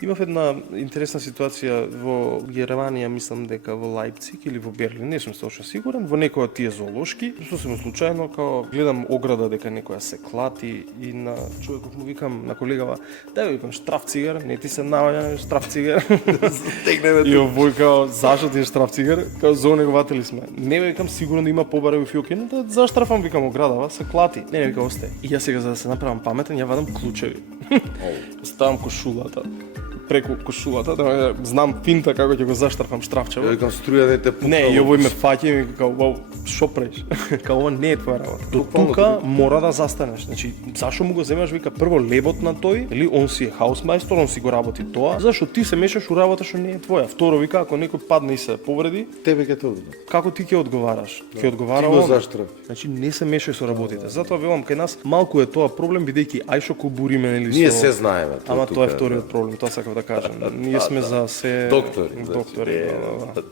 Имав една интересна ситуација во Германија, мислам дека во Лајпциг или во Берлин, не сум точно сигурен, во некој од тие зоолошки, сосема случајно, као гледам ограда дека некоја се клати и на човекот му викам на колегава, дај викам штрафцигер, не ти се наоѓа штрафцигер. И овој као зашто ти е штрафцигер? Као зоо негователи сме. Не викам сигурно да има побареви фиоки, но да заштрафам викам оградава, се клати. Не вика остај. И јас сега за да се направам паметен, ја вадам клучеви. Ставам кошулата. Преку кошулата, да знам финта како ќе го заштрафам штрафчево. Ја викам струја да те пукна. Не, и овој ме фаќа и ми као, вау, шо правиш? Као ова не е твоја работа. До тука мора да застанеш. Значи, зашо му го земаш, вика, прво лебот на тој, или он си е хаусмајстор, он си го работи тоа, зашо ти се мешаш у работа што не е твоја. Второ, вика, ако некој падне и се повреди, тебе ќе те одговара. како ти ќе одговараш? Ќе одговара Ти го он. заштрафи. Значи не се мешај со работите. Затоа велам кај нас малку е тоа проблем бидејќи ај што кубуриме или Ние со се знаеме. Ама тоа е вториот проблем, тоа сакав да кажам. Ние сме за се Доктори, значи, доктори. Да.